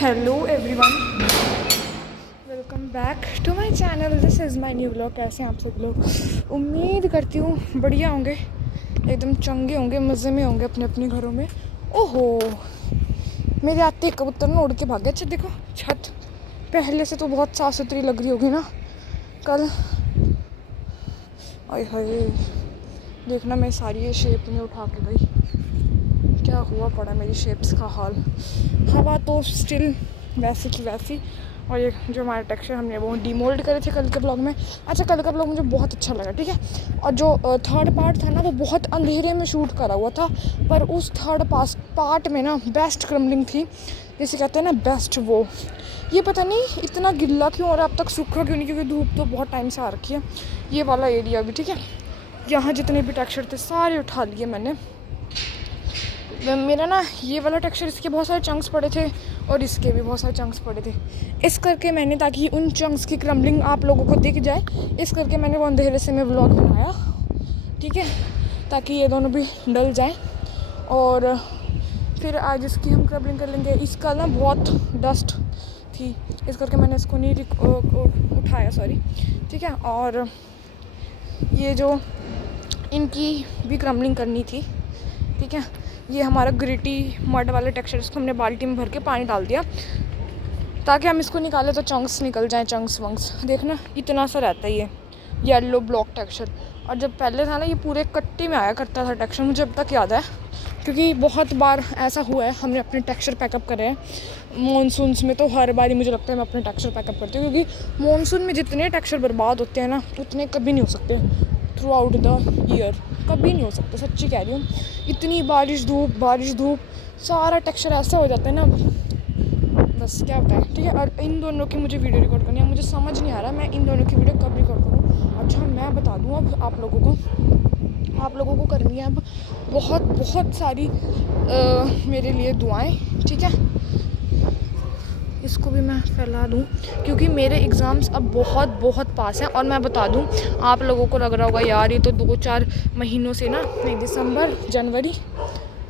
Hello everyone, welcome back to my channel. This is my new vlog. कैसे हैं आप सब लोग? उम्मीद करती हूँ बढ़िया होंगे, एकदम चंगे होंगे, मज़े में होंगे अपने अपने घरों में। ओहो, मेरे आते ही कबूतर में उड़ के भाग गया। अच्छा देखो, छत पहले से तो बहुत साफ़ सुथरी लग रही होगी ना। कल आय हाय, देखना मैं सारी ये शेप में उठा के गई, क्या हुआ पड़ा मेरी शेप्स का हाल। हवा तो स्टिल वैसी की वैसी, और ये जो हमारा टेक्सचर हमने वो डीमोल्ड करे थे कल के ब्लॉग में। अच्छा, कल का ब्लॉग मुझे बहुत अच्छा लगा, ठीक है। और जो थर्ड पार्ट था ना, वो बहुत अंधेरे में शूट करा हुआ था, पर उस थर्ड पार्ट में ना बेस्ट क्रम्बलिंग थी, जैसे कहते हैं ना बेस्ट। वो ये पता नहीं इतना गिल्ला क्यों और अब तक सूखा क्यों नहीं, क्योंकि धूप तो बहुत टाइम से आ रखी है। ये वाला एरिया भी ठीक है, यहाँ जितने भी टेक्सचर थे सारे उठा लिए मैंने। मेरा ना ये वाला टेक्सचर, इसके बहुत सारे चंक्स पड़े थे और इसके भी बहुत सारे चंक्स पड़े थे। इस करके मैंने, ताकि उन चंक्स की क्रम्बलिंग आप लोगों को दिख जाए, इस करके मैंने वो अंधेरे से मैं व्लॉग बनाया, ठीक है, ताकि ये दोनों भी डल जाएं। और फिर आज इसकी हम क्रम्बलिंग कर लेंगे। इसका ना बहुत डस्ट थी, इस करके मैंने इसको नहीं उठाया, सॉरी, ठीक है। और ये जो इनकी भी क्रम्बलिंग करनी थी, ठीक है। ये हमारा ग्रिटी मड वाला टेक्सचर, इसको हमने बाल्टी में भर के पानी डाल दिया ताकि हम इसको निकालें तो चंक्स निकल जाएं, चंक्स वंक्स। देखना इतना सा रहता है ये येलो ब्लॉक टेक्सचर। और जब पहले था ना, ये पूरे कट्टे में आया करता था टेक्सचर, मुझे अब तक याद है, क्योंकि बहुत बार ऐसा हुआ है हमने अपने टेक्सचर पैकअप करे हैं मॉनसून्स में। तो हर बार मुझे लगता है मैं अपने टेक्सचर पैकअप करती हूँ, क्योंकि मॉनसून में जितने टेक्सचर बर्बाद होते हैं ना, उतने कभी नहीं हो सकते थ्रू आउट द ईयर, कभी नहीं हो सकते, सच्ची कह रही हूँ। इतनी बारिश धूप सारा टेक्सचर ऐसा हो जाता है ना, बस क्या बताएं, ठीक है। और इन दोनों की मुझे वीडियो रिकॉर्ड करनी है, मुझे समझ नहीं आ रहा मैं इन दोनों की वीडियो कब रिकॉर्ड करूँ। अच्छा, मैं बता दूँ अब आप लोगों को करनी है अब बहुत सारी मेरे लिए दुआएं, ठीक है। इसको भी मैं फैला दूँ, क्योंकि मेरे एग्ज़ाम्स अब बहुत पास हैं। और मैं बता दूँ, आप लोगों को लग रहा होगा यार ये तो 2-4 महीनों से ना, नहीं, दिसंबर, जनवरी,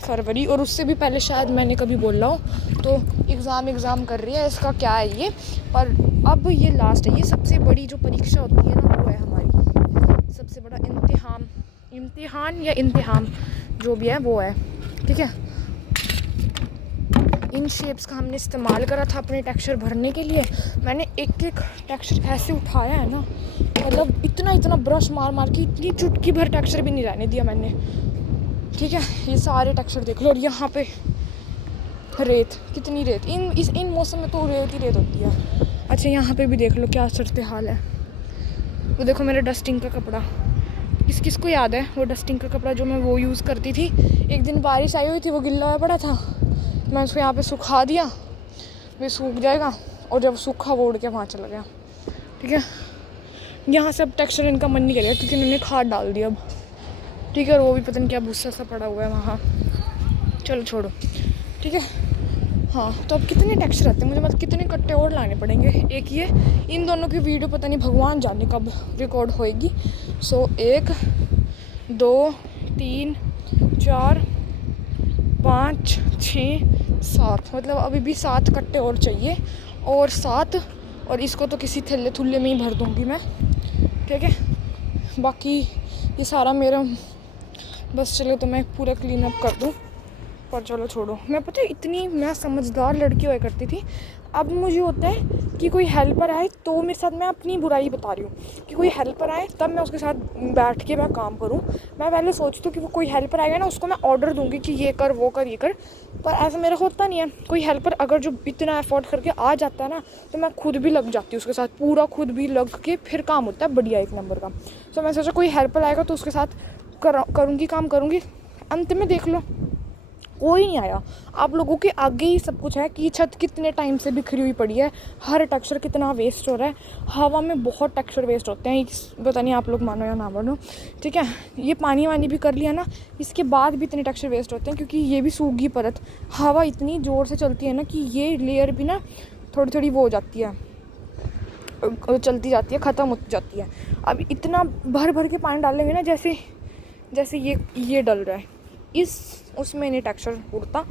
फरवरी और उससे भी पहले शायद मैंने कभी बोल रहा हूँ, तो एग्ज़ाम कर रही है, इसका क्या है ये। पर अब ये लास्ट है, ये सबसे बड़ी जो परीक्षा होती है ना, वो है हमारी सबसे बड़ा इम्तिहान या इम्तिहान जो भी है वो है, ठीक है। इन शेप्स का हमने इस्तेमाल करा था अपने टेक्सचर भरने के लिए। मैंने एक टेक्सचर ऐसे उठाया है ना, मतलब इतना ब्रश मार के, इतनी चुटकी भर टेक्सचर भी नहीं रहने दिया मैंने, ठीक है। ये सारे टेक्सचर देख लो। और यहाँ पे रेत, कितनी रेत, इन मौसम में तो रेत ही रेत होती है। अच्छा, यहाँ पे भी देख लो क्या सरते हाल है। वो देखो मेरा डस्टिंग का कपड़ा, किसको याद है वो डस्टिंग का कपड़ा जो मैं वो यूज़ करती थी। एक दिन बारिश आई हुई थी, वो गिल्ला हुआ पड़ा था, मैं उसको यहाँ पे सुखा दिया, वो सूख जाएगा, और जब सूखा वो उड़ के वहाँ चला गया, ठीक है। यहाँ से अब टेक्सचर इनका मन नहीं करेगा, क्योंकि इन्होंने खाद डाल दिया अब, ठीक है। और वो भी पता नहीं क्या भूसा सा पड़ा हुआ है वहाँ, चलो छोड़ो, ठीक है। हाँ, तो अब कितने टेक्सचर आते हैं मुझे, मतलब कितने कट्टे और लाने पड़ेंगे। एक ये, इन दोनों की वीडियो पता नहीं भगवान जाने कब रिकॉर्ड होएगी। सो 1 2 3 4 5 6 7, मतलब अभी भी 7 कट्टे और चाहिए, और 7, और इसको तो किसी थल्ले में ही भर दूँगी मैं, ठीक है। बाकी ये सारा मेरा बस चलो तो मैं पूरा क्लीन अप कर दूँ, पर चलो छोड़ो। मैं पता है इतनी मैं समझदार लड़की हुआ करती थी, अब मुझे होता है कि कोई हेल्पर आए तो मेरे साथ, मैं अपनी बुराई बता रही हूँ कि कोई हेल्पर आए तब मैं उसके साथ बैठ के मैं काम करूँ। मैं पहले सोचती हूँ कि वो कोई हेल्पर आएगा ना, उसको मैं ऑर्डर दूँगी कि ये कर वो कर ये कर, पर ऐसा मेरा होता नहीं है। कोई हेल्पर अगर जो इतना एफर्ट करके आ जाता है ना, तो मैं खुद भी लग जाती हूँ उसके साथ, पूरा खुद भी लग के फिर काम होता है बढ़िया, 1 नंबर का। तो मैं सोचा कोई हेल्पर आएगा तो उसके साथ काम करूँगी। अंत में देख लो कोई नहीं आया। आप लोगों के आगे ही सब कुछ है कि छत कितने टाइम से बिखरी हुई पड़ी है, हर टेक्सचर कितना वेस्ट हो रहा है। हवा में बहुत टेक्सचर वेस्ट होते हैं, पता नहीं आप लोग मानो या ना मानो, ठीक है। ये पानी वानी भी कर लिया ना, इसके बाद भी इतने टेक्सचर वेस्ट होते हैं, क्योंकि ये भी सूखी परत, हवा इतनी ज़ोर से चलती है ना कि ये लेयर भी ना थोड़ी वो हो जाती है, चलती जाती है, ख़त्म हो जाती है। अब इतना भर के पानी डालेंगे ना, जैसे ये डल रहा है, उसमें नहीं टेक्सचर उड़ता,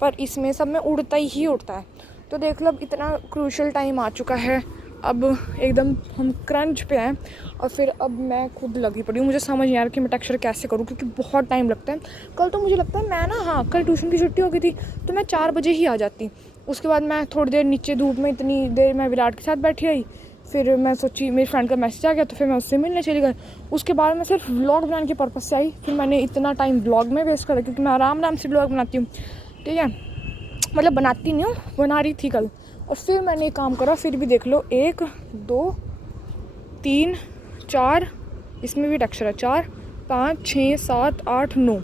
पर इसमें सब में उड़ता ही उड़ता है। तो देख लो अब इतना क्रूशल टाइम आ चुका है, अब एकदम हम क्रंच पे हैं और फिर अब मैं खुद लगी पड़ी हूँ। मुझे समझ नहीं आ रहा कि मैं टेक्सचर कैसे करूँ, क्योंकि बहुत टाइम लगता है। कल तो मुझे लगता है मैं ना, हाँ कल ट्यूशन की छुट्टी हो गई थी तो मैं 4 बजे ही आ जाती। उसके बाद मैं थोड़ी देर नीचे धूप में, इतनी देर मैं विराट के साथ बैठी रही। फिर मैं सोची मेरी फ्रेंड का मैसेज आ गया तो फिर मैं उससे मिलने चली गई। उसके बाद मैं सिर्फ व्लॉग बनाने के पर्पज़ से आई। फिर मैंने इतना टाइम व्लॉग में वेस्ट करा, क्योंकि मैं आराम से व्लॉग बनाती हूँ, ठीक है। मतलब बनाती नहीं हूँ, बना रही थी कल। और फिर मैंने एक काम करा, फिर भी देख लो 1 2 3 4, इसमें भी टेक्सचर है 4 5 6 7 8 9,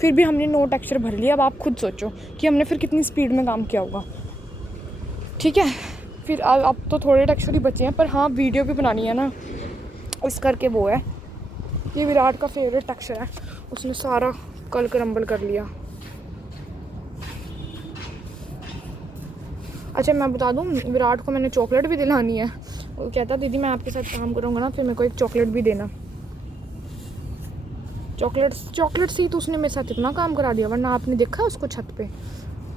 फिर भी हमने 9 टेक्सचर भर लिया। अब आप खुद सोचो कि हमने फिर कितनी स्पीड में काम किया होगा, ठीक है। फिर अब तो थोड़े टेक्सचर ही बचे हैं, पर हाँ वीडियो भी बनानी है ना, इस करके वो है। ये विराट का फेवरेट टेक्सचर है, उसने सारा कल क्रम्बल कर लिया। अच्छा मैं बता दूँ, विराट को मैंने चॉकलेट भी दिलानी है। वो कहता दीदी मैं आपके साथ काम करूँगा ना, फिर मेरे को एक चॉकलेट भी देना। चॉकलेट से ही तो उसने मेरे साथ इतना काम करा दिया, वरना आपने देखा उसको छत पे।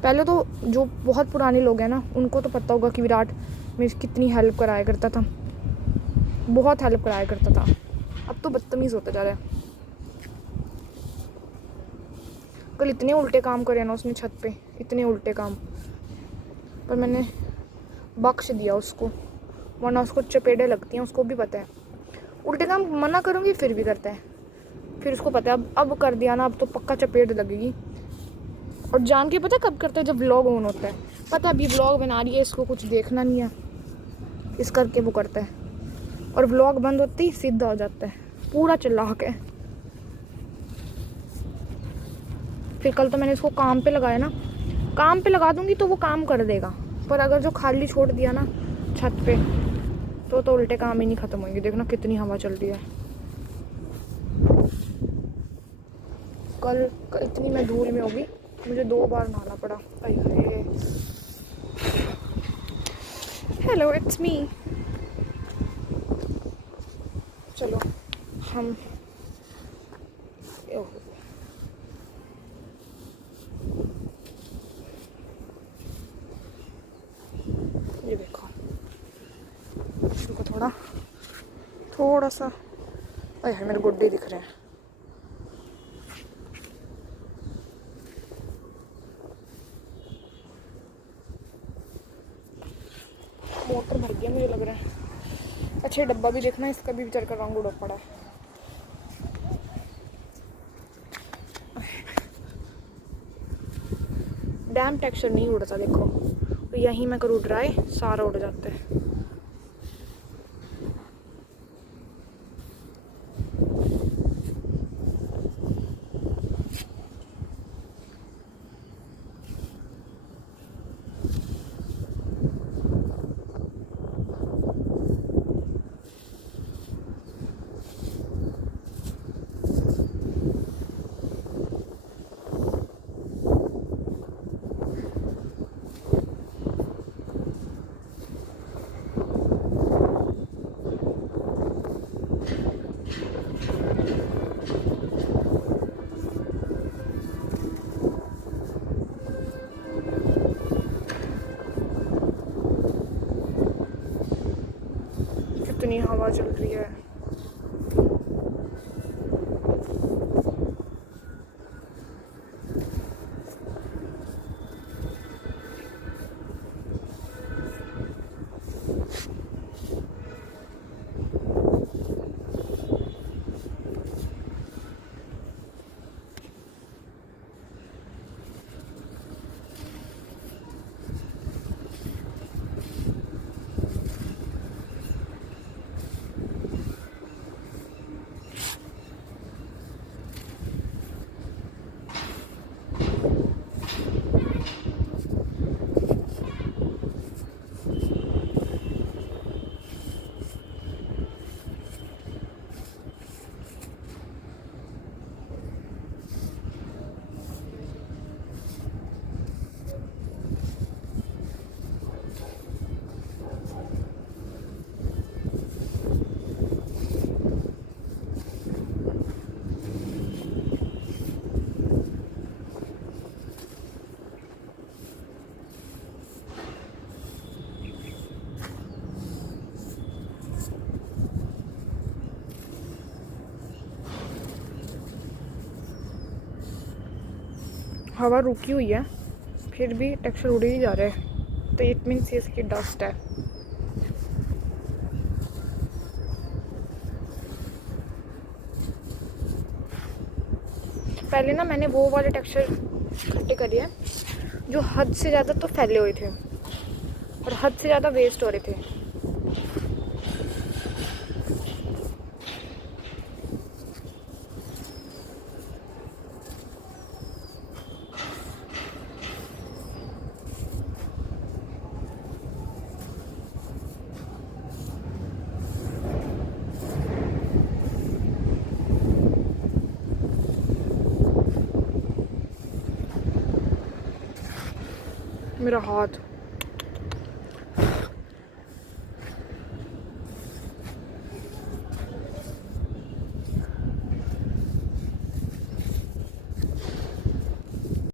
पहले तो जो बहुत पुराने लोग हैं ना, उनको तो पता होगा कि विराट मेरी कितनी हेल्प कराया करता था, बहुत हेल्प कराया करता था। अब तो बदतमीज़ होता जा रहा है। कल इतने उल्टे काम करे ना उसने छत पे, इतने उल्टे काम, पर मैंने बख्श दिया उसको, वरना उसको चपेड़े लगती हैं, उसको भी पता है। उल्टे काम मना करूँगी फिर भी करता है। फिर उसको पता है अब कर दिया ना, अब तो पक्का चपेट लगेगी। और जान के पता कब करता है, जब व्लॉग ऑन होता है। पता है अभी व्लॉग बना रही है, इसको कुछ देखना नहीं है, इस करके वो करता है। और व्लॉग बंद होते ही सीधा हो जाता है, पूरा चिल्लाक है। फिर कल तो मैंने इसको काम पे लगाया ना, काम पे लगा दूंगी तो वो काम कर देगा, पर अगर जो खाली छोड़ दिया ना छत पे, तो उल्टे काम ही नहीं ख़त्म होंगे। देखना कितनी हवा चल रही है। कल इतनी मैं धूल में होगी, मुझे 2 बार नहाना पड़ा। अरे हेलो इट्स मी। चलो हम ये देखो, इनको थोड़ा सा, अरे मेरे गुड्डे दिख रहे हैं। मोटर भर गया मुझे लग रहा है। अच्छा डब्बा भी देखना, इसका भी बेचारे का रंग उड़ पड़ा है। डैम टेक्सचर नहीं उड़ता, देखो तो यहीं मैं करूँ ड्राई, सारा उड़ जाता है। कितनी हवा चल रही है। हवा रुकी हुई है फिर भी टेक्सचर उड़ ही जा रहा है, तो इट मीन्स ये इसकी डस्ट है। पहले ना मैंने वो वाले टेक्सचर इकट्ठे करे हैं जो हद से ज़्यादा तो फैले हुए थे और हद से ज़्यादा वेस्ट हो रहे थे। मेरा हाथ